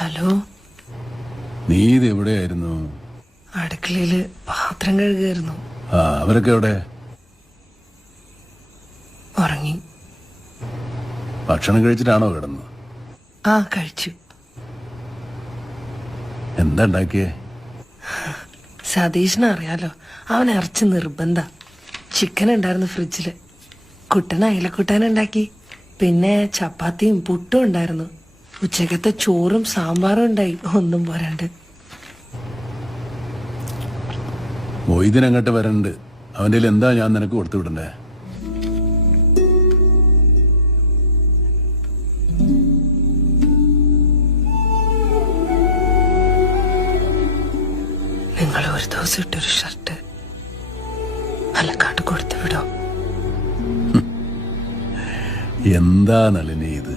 Hello. നീ ഇത് എവിടെയായിരുന്നു? അടുക്കളയില് പാത്രം കഴുകുകയായിരുന്നു. ആ, അവരൊക്കെ എവിടെ? ഉറങ്ങി. ഭക്ഷണം കഴിച്ചിട്ടാണോ കിടന്നത്? ആ, കഴിച്ചു. എന്താ ഉണ്ടാക്കിയേ? സതീഷിനെ അറിയാലോ, അവൻ ഇറച്ചി നിർബന്ധ. ചിക്കൻ ഉണ്ടായിരുന്നു ഫ്രിഡ്ജില്. കുട്ടൻ അയിലക്കുട്ടാനുണ്ടാക്കി. പിന്നെ ചപ്പാത്തിയും പുട്ടും ഉണ്ടായിരുന്നു. ഉച്ചക്കത്തെ ചോറും സാമ്പാറും ഉണ്ടായി. ഒന്നും പോരാണ്ട്. മൊയ്തീൻ അങ്ങോട്ട് വരണ്ട്. അവൻ്റെ എന്താ ഞാൻ നിനക്ക് കൊടുത്തു വിടണ്ടേ? നിങ്ങൾ ഒരു ദിവസം ഇട്ടൊരു ഷർട്ട് പാലക്കാട്ട് കൊടുത്തു വിടോ? എന്താ നളിനി ഇത്?